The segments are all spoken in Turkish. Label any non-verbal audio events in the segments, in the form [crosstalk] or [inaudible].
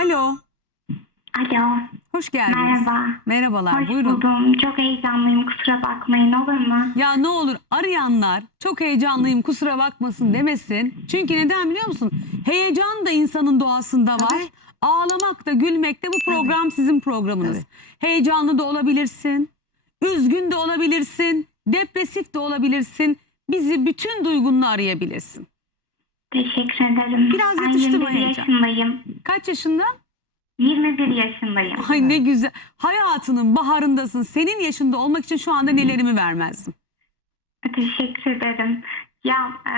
Alo. Alo, Hoş geldiniz. merhaba. Merhabalar. Hoş buyurun. buldum. Çok heyecanlıyım. Kusura bakmayın olur mu? Ya ne olur arayanlar çok heyecanlıyım kusura bakmasın demesin. Çünkü neden biliyor musun? Heyecan da insanın doğasında var. Tabii. Ağlamak da gülmek de bu program sizin programınız. Heyecanlı da olabilirsin. Üzgün de olabilirsin. Depresif de olabilirsin. Bizi bütün duygunla arayabilirsin. Teşekkür ederim. Biraz ben yatıştırma 21 heyecan. yaşındayım. Kaç yaşında? 21 yaşındayım. Ay ne güzel. Hayatının baharındasın. Senin yaşında olmak için şu anda nelerimi vermezdim. Teşekkür ederim. Ya e,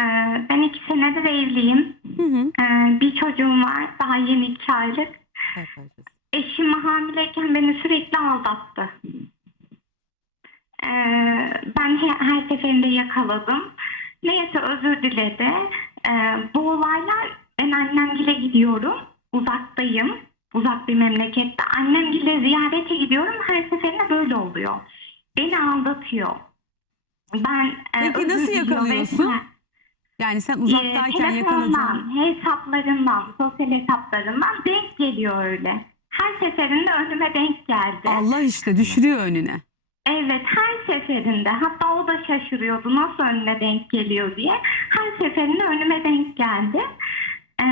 ben iki senedir evliyim. Hı hı. E, bir çocuğum var. Daha yeni iki aylık. Eşim hamileyken beni sürekli aldattı. E, ben he- her seferinde yakaladım. Neyse özür diledi. E, bu olaylar ben annemgile gidiyorum. Uzaktayım. Uzak bir memlekette. Annemgile ziyarete gidiyorum. Her seferinde böyle oluyor. Beni aldatıyor. Ben e, Peki nasıl yakalıyorsun? Yani sen ee, uzaktayken yakaladın. telefondan, hesaplarından, sosyal hesaplarından denk geliyor öyle. Her seferinde önüme denk geldi. Allah işte düşürüyor önüne. Evet her seferinde hatta o da şaşırıyordu nasıl önüne denk geliyor diye. Her seferinde önüme denk geldi. Ee,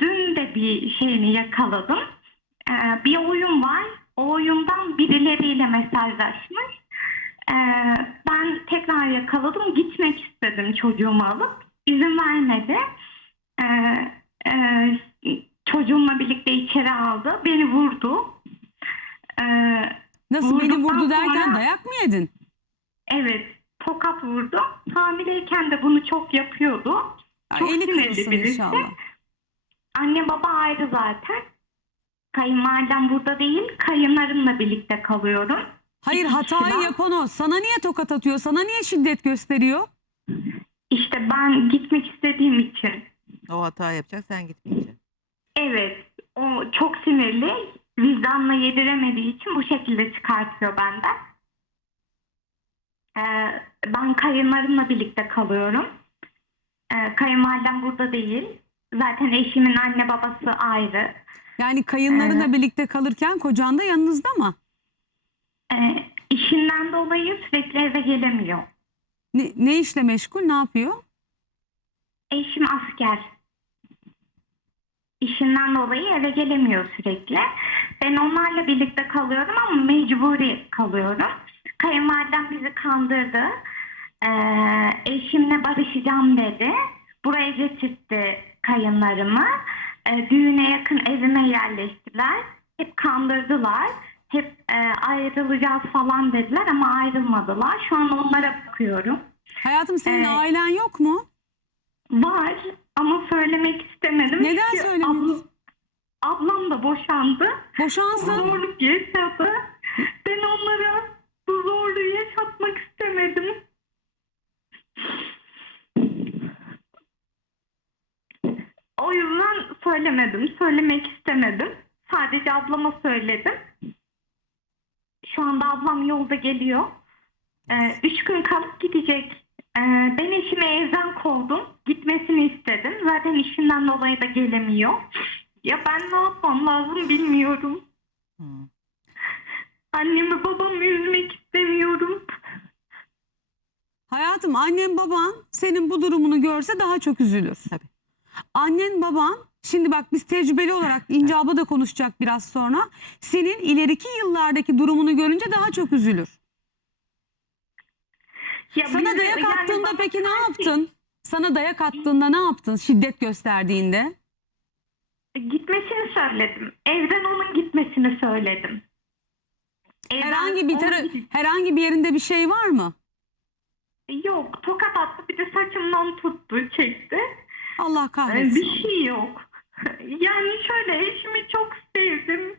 dün de bir şeyini yakaladım. Ee, bir oyun var. O oyundan birileriyle mesajlaşmış. Ee, ben tekrar yakaladım. Gitmek istedim çocuğumu alıp. İzin vermedi. Ee, e, çocuğumla birlikte içeri aldı. Beni vurdu. Nasıl beni Vurduktan vurdu derken sonra- dayak mı yedin? Evet, tokat vurdu. Hamileyken de bunu çok yapıyordu. Ay, Çok eli sinirli kırılsın birisi. inşallah. Anne baba ayrı zaten. Kayınvalidem burada değil, kayınlarımla birlikte kalıyorum. Hayır hatayı var. yapan o. Sana niye tokat atıyor? Sana niye şiddet gösteriyor? İşte ben gitmek istediğim için. O hata yapacak sen gitmeyeceksin. Evet, o çok sinirli. Vicdanla yediremediği için bu şekilde çıkartıyor benden. Ee, ben kayınlarımla birlikte kalıyorum. Ee, kayınvalidem burada değil. Zaten eşimin anne babası ayrı. Yani kayınlarınla Evet. birlikte kalırken kocan da yanınızda mı? Ee, işinden dolayı sürekli eve gelemiyor. Ne, ne işle meşgul? Ne yapıyor? Eşim asker. İşinden dolayı eve gelemiyor sürekli. Ben onlarla birlikte kalıyorum ama mecburi kalıyorum. Kayınvalidem bizi kandırdı. Ee, eşimle barışacağım dedi. Buraya getirtti kayınlarımı. Ee, düğüne yakın evime yerleştiler. Hep kandırdılar. Hep e, ayrılacağız falan dediler ama ayrılmadılar. Şu an onlara bakıyorum. Hayatım senin Evet. ailen yok mu? Var ama söylemek istemedim. Neden Çünkü söylemiyorsun? abla- ablam da boşandı. Boşansın. Zorluk yaşadı. Ben onlara bu zorluğu yaşatmak istemedim. O yüzden söylemedim. Söylemek istemedim. Sadece ablama söyledim. Şu anda ablam yolda geliyor. Ee, üç gün kalıp gidecek. Ee, ben eşimi evden kovdum. Gitmesini istedim. Zaten işinden dolayı da gelemiyor. Ya ben ne yapmam lazım bilmiyorum. Hı. Annemi babamı üzmek istemiyorum. Hayatım annen baban senin bu durumunu görse daha çok üzülür. Tabii. Annen baban şimdi bak biz tecrübeli olarak İnce abla da konuşacak biraz sonra. Senin ileriki yıllardaki durumunu görünce daha çok üzülür. Ya Sana biz- dayak yani attığında bana peki ne şey- yaptın? Sana dayak attığında ne yaptın? Şiddet gösterdiğinde? Gitmesini söyledim. Evden onun gitmesini söyledim. Evden Herhangi bir onun tara- git- herhangi bir yerinde bir şey var mı? Yok tokat attı bir de saçımdan tuttu çekti. Allah Ee, kahretsin. Bir şey yok. [laughs] Yani şöyle eşimi çok sevdim.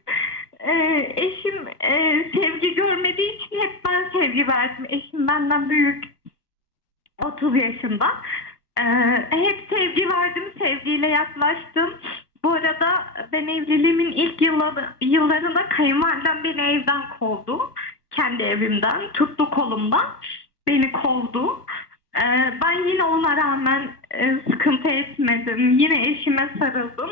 Ee, eşim e, sevgi görmediği için hep ben sevgi verdim. Eşim benden büyük. 30 yaşında. Ee, hep sevgi verdim. Sevgiyle yaklaştım. Bu arada ben evliliğimin ilk yılları, yıllarında kayınvalidem beni evden kovdu. Kendi evimden. Tuttu kolumdan. Beni kovdu. Ee, ben yine ona rağmen e, sıkıntı etmedim. Yine eşime sarıldım.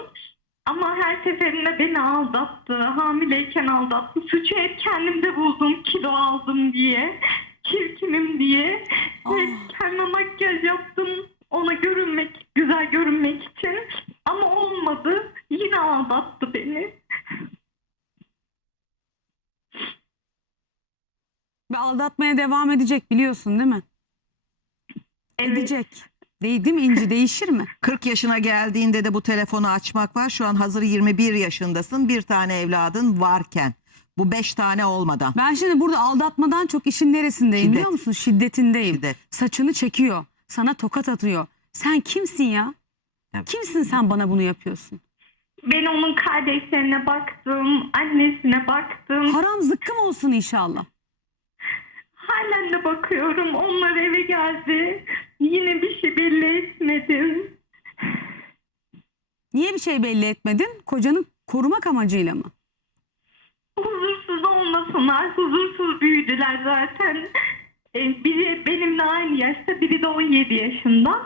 Her seferinde beni aldattı. Hamileyken aldattı. Suçu hep kendimde buldum. Kilo aldım diye. Çirkinim diye. Ve kendime makyaj yaptım. Ona görünmek, güzel görünmek için. Ama olmadı. Yine aldattı beni. Ve aldatmaya devam edecek biliyorsun değil mi? Evet. Edecek. Değil, değil mi İnci? Değişir mi? [laughs] 40 yaşına geldiğinde de bu telefonu açmak var. Şu an hazır 21 yaşındasın. Bir tane evladın varken. Bu 5 tane olmadan. Ben şimdi burada aldatmadan çok işin neresindeyim Şiddet. biliyor musun? Şiddetindeyim. Şiddet. Saçını çekiyor. Sana tokat atıyor. Sen kimsin ya? Evet. Kimsin sen bana bunu yapıyorsun? Ben onun kardeşlerine baktım. Annesine baktım. Haram zıkkım olsun inşallah. Halen de bakıyorum. Onlar eve geldi. Yine bir şey belli etmedim. Niye bir şey belli etmedin? Kocanı korumak amacıyla mı? Huzursuz olmasınlar. Huzursuz büyüdüler zaten. Ee, Biri benimle aynı yaşta, biri de 17 yaşında.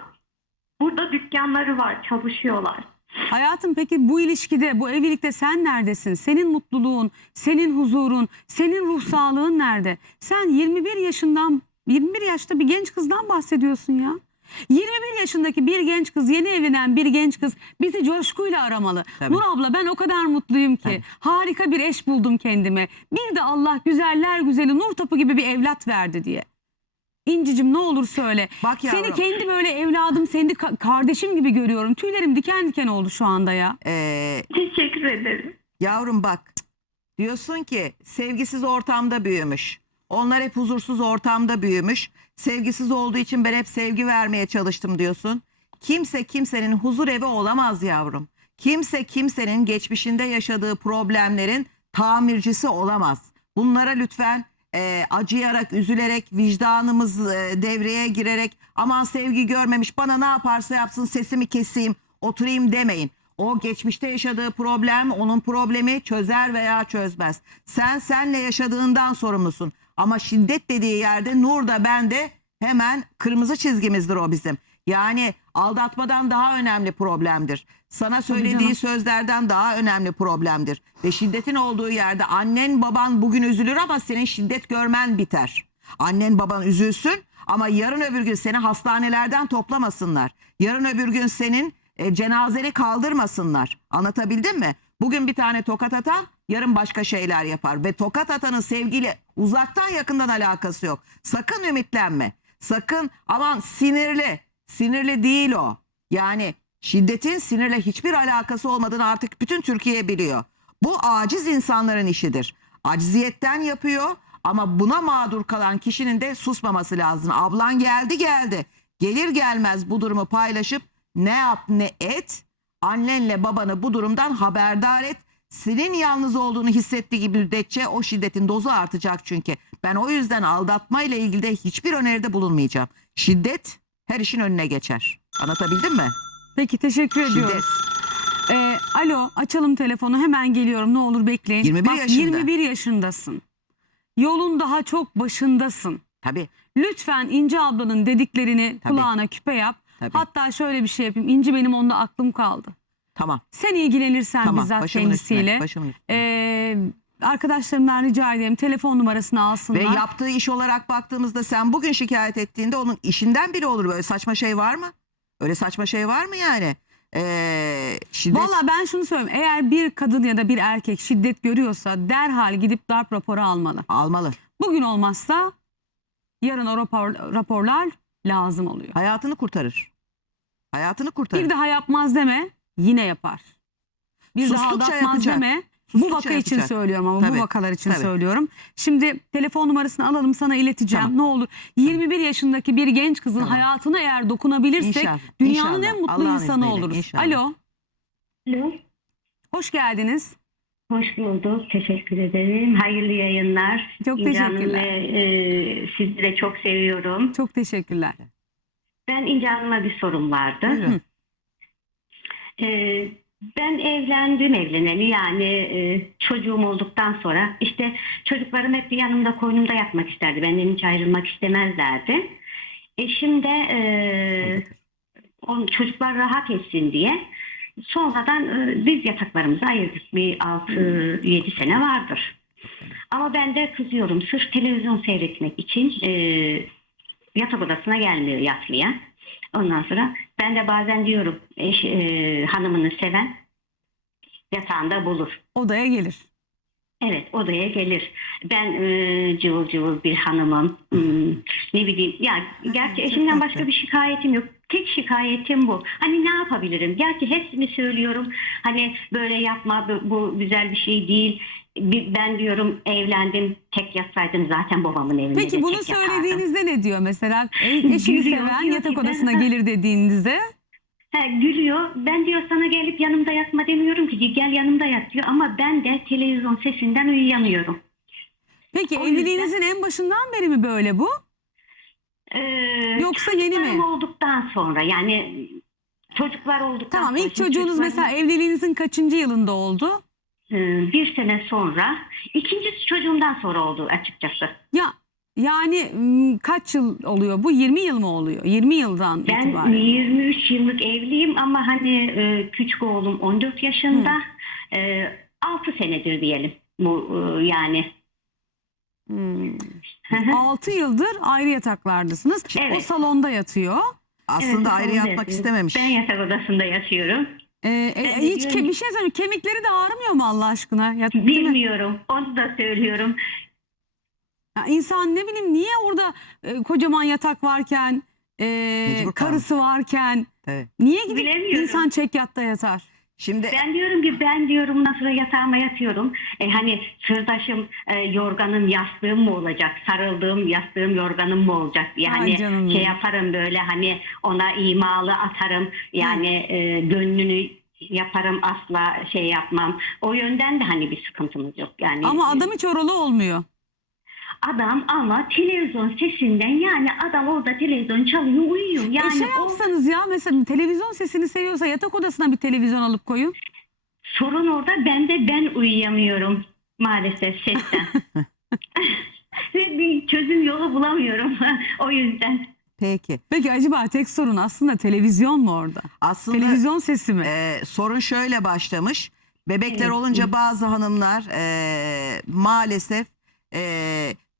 Burada dükkanları var, çalışıyorlar. Hayatım peki bu ilişkide, bu evlilikte sen neredesin? Senin mutluluğun, senin huzurun, senin ruh sağlığın nerede? Sen 21 yaşından, 21 yaşta bir genç kızdan bahsediyorsun ya. 21 yaşındaki bir genç kız, yeni evlenen bir genç kız bizi coşkuyla aramalı. Tabii. Nur abla ben o kadar mutluyum ki. Tabii. Harika bir eş buldum kendime. Bir de Allah güzeller güzeli nur topu gibi bir evlat verdi diye. İncicim ne olur söyle. Bak Seni yavrum. kendi böyle evladım, seni ka- kardeşim gibi görüyorum. Tüylerim diken diken oldu şu anda ya. Ee, Teşekkür ederim. yavrum bak. Diyorsun ki sevgisiz ortamda büyümüş. Onlar hep huzursuz ortamda büyümüş. Sevgisiz olduğu için ben hep sevgi vermeye çalıştım diyorsun. Kimse kimsenin huzur evi olamaz yavrum. Kimse kimsenin geçmişinde yaşadığı problemlerin tamircisi olamaz. Bunlara lütfen e, acıyarak, üzülerek, vicdanımız e, devreye girerek aman sevgi görmemiş bana ne yaparsa yapsın sesimi keseyim, oturayım demeyin. O geçmişte yaşadığı problem onun problemi çözer veya çözmez. Sen senle yaşadığından sorumlusun. Ama şiddet dediği yerde Nur da ben de hemen kırmızı çizgimizdir o bizim. Yani aldatmadan daha önemli problemdir. Sana söylediği sözlerden daha önemli problemdir. Ve şiddetin olduğu yerde annen baban bugün üzülür ama senin şiddet görmen biter. Annen baban üzülsün ama yarın öbür gün seni hastanelerden toplamasınlar. Yarın öbür gün senin e, cenazeni kaldırmasınlar. Anlatabildim mi? Bugün bir tane tokat atan yarın başka şeyler yapar. Ve tokat atanın sevgiyle uzaktan yakından alakası yok. Sakın ümitlenme. Sakın aman sinirli. Sinirli değil o. Yani şiddetin sinirle hiçbir alakası olmadığını artık bütün Türkiye biliyor. Bu aciz insanların işidir. Aciziyetten yapıyor ama buna mağdur kalan kişinin de susmaması lazım. Ablan geldi geldi. Gelir gelmez bu durumu paylaşıp ne yap ne et. Annenle babanı bu durumdan haberdar et. Senin yalnız olduğunu hissettiği müddetçe o şiddetin dozu artacak çünkü. Ben o yüzden aldatma ile ilgili de hiçbir öneride bulunmayacağım. Şiddet her işin önüne geçer. Anlatabildim mi? Peki teşekkür ediyoruz. Ee, alo açalım telefonu hemen geliyorum ne olur bekleyin. 21 Bak, yaşında. 21 yaşındasın. Yolun daha çok başındasın. Tabii. Lütfen İnci ablanın dediklerini Tabii. kulağına küpe yap. Tabii. Hatta şöyle bir şey yapayım. İnci benim onda aklım kaldı. Tamam. Sen ilgilenirsen tamam. bizzat Başımın kendisiyle. üstüne. Başımın üstüne. Ee, arkadaşlarımdan rica ederim telefon numarasını alsınlar. Ve yaptığı iş olarak baktığımızda sen bugün şikayet ettiğinde onun işinden bile olur. Böyle saçma şey var mı? Öyle saçma şey var mı yani? Ee, şiddet Valla ben şunu söyleyeyim. Eğer bir kadın ya da bir erkek şiddet görüyorsa derhal gidip darp raporu almalı. almalı. Bugün olmazsa yarın o rapor, raporlar lazım oluyor. Hayatını kurtarır. Hayatını kurtarır. Bir daha yapmaz deme yine yapar. Bir daha Sustukça aldatmaz yapacak. deme. Bu vaka için yapacak. söylüyorum ama Tabii, bu vakalar için tabii. söylüyorum. Şimdi telefon numarasını alalım sana ileteceğim. Tamam. Ne olur 21 yaşındaki bir genç kızın Tamam. hayatına eğer dokunabilirsek İnşallah, dünyanın inşallah. en mutlu Allah'ın insanı oluruz. inşallah. Alo, Alo, hoş geldiniz. hoş bulduk. Teşekkür ederim. Hayırlı yayınlar. Çok İnce Hanım teşekkürler. Ve, e, sizi de çok seviyorum. Çok teşekkürler. Ben İnce Hanım'a bir sorum vardı. Buyurun. E, ben evlendim evleneli yani e, çocuğum olduktan sonra işte çocuklarım hep yanımda koynumda yatmak isterdi. Benden hiç ayrılmak istemezlerdi. Eşim de e, on, çocuklar rahat etsin diye sonradan e, biz yataklarımızı ayırdık. Bir 6-7 sene vardır. Ama ben de kızıyorum. Sırf televizyon seyretmek için e, yatak odasına gelmiyor yatmaya. Ondan sonra ben de bazen diyorum eş, e, hanımını seven yatağında bulur. Odaya gelir. Evet odaya gelir. Ben e, cıvıl cıvıl bir hanımım. Hmm, ne bileyim ya gerçi eşimden başka bir şikayetim yok. Tek şikayetim bu. Hani ne yapabilirim? Gerçi hepsini söylüyorum. Hani böyle yapma bu, bu güzel bir şey değil. Ben diyorum evlendim tek yatsaydım zaten babamın evinde de Peki bunu tek yatardım. söylediğinizde ne diyor mesela? E, [laughs] Eşini Gülüyor, seven diyor yatak ki ben- odasına gelir dediğinizde He, gülüyor. Ben diyor sana gelip yanımda yatma demiyorum ki gel yanımda yat diyor. Ama ben de televizyon sesinden uyuyamıyorum. Peki O yüzden- evliliğinizin en başından beri mi böyle bu? Ee, Yoksa yeni mi? olduktan sonra yani çocuklar olduktan Tamam sonra. ilk şimdi çocuğunuz çocuklarım- mesela evliliğinizin kaçıncı yılında oldu? Ee, bir sene sonra ikinci çocuğumdan sonra oldu açıkçası. Ya yani m, kaç yıl oluyor bu? 20 yıl mı oluyor? 20 yıldan Ben itibaren. 23 yıllık evliyim ama hani e, küçük oğlum 14 yaşında. E, 6 senedir diyelim bu e, yani. Hmm. 6 yıldır ayrı yataklardasınız. O Evet. salonda yatıyor. Aslında Evet, ayrı yatmak yapıyorum. istememiş. Ben yatak odasında yatıyorum. Ee, e, hiç ke- bir şey söyleyeyim. Kemikleri de ağrımıyor mu Allah aşkına? Ya, değil mi? Bilmiyorum. Onu da söylüyorum. Ya insan ne bileyim niye orada e, kocaman yatak varken, e, Mecbur karısı varken Tabii. niye gidip Bilemiyorum. insan çekyatta yatar? Şimdi Ben diyorum ki ben diyorum sonra yatağıma yatıyorum. E, hani sırdaşım, e, yorganım, yastığım mı olacak? Sarıldığım yastığım, yorganım mı olacak? Yani şey yaparım böyle hani ona imalı atarım. Yani e, gönlünü yaparım asla şey yapmam. O yönden de hani bir sıkıntımız yok. Yani Ama adam hiç oralı olmuyor. Adam ama televizyon sesinden yani adam orada televizyon çalıyor uyuyor. Yani Yani e şey o yapsanız ya mesela televizyon sesini seviyorsa yatak odasına bir televizyon alıp koyun. sorun orada ben de ben uyuyamıyorum maalesef sesten. [laughs] [laughs] Ve bir çözüm yolu bulamıyorum [laughs] o yüzden. peki. Peki acaba tek sorun aslında televizyon mu orada? Aslında Televizyon sesi mi? e, sorun şöyle başlamış. Bebekler Evet. olunca bazı hanımlar e, maalesef e,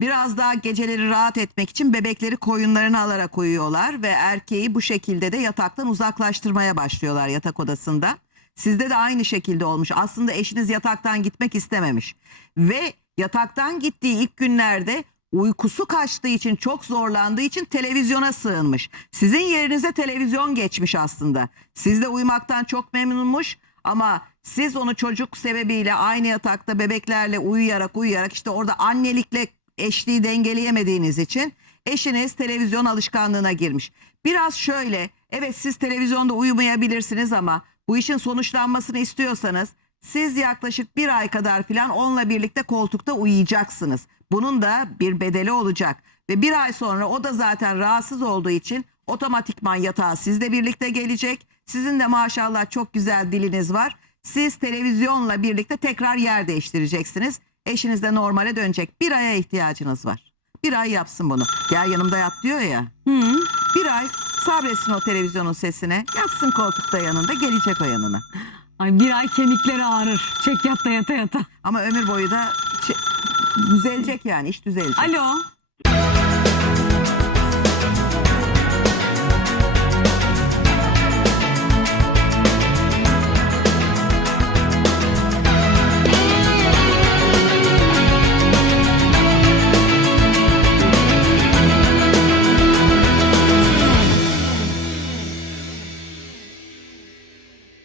biraz daha geceleri rahat etmek için bebekleri koyunlarına alarak uyuyorlar ve erkeği bu şekilde de yataktan uzaklaştırmaya başlıyorlar yatak odasında. Sizde de aynı şekilde olmuş. Aslında eşiniz yataktan gitmek istememiş ve yataktan gittiği ilk günlerde uykusu kaçtığı için çok zorlandığı için televizyona sığınmış. Sizin yerinize televizyon geçmiş aslında. Siz de uyumaktan çok memnunmuş ama siz onu çocuk sebebiyle aynı yatakta bebeklerle uyuyarak uyuyarak işte orada annelikle eşliği dengeleyemediğiniz için eşiniz televizyon alışkanlığına girmiş. Biraz şöyle evet siz televizyonda uyumayabilirsiniz ama bu işin sonuçlanmasını istiyorsanız siz yaklaşık bir ay kadar filan onunla birlikte koltukta uyuyacaksınız. Bunun da bir bedeli olacak. Ve bir ay sonra o da zaten rahatsız olduğu için otomatikman yatağa sizle birlikte gelecek. Sizin de maşallah çok güzel diliniz var. Siz televizyonla birlikte tekrar yer değiştireceksiniz. Eşiniz de normale dönecek. Bir aya ihtiyacınız var. Bir ay yapsın bunu. Gel yanımda yat diyor ya. Hı. Bir ay sabretsin o televizyonun sesine. Yatsın koltukta yanında gelecek o yanına. Ay bir ay kemikleri ağrır. Çek yatta yata yata. Ama ömür boyu da şey- düzelecek yani iş düzelecek. Alo.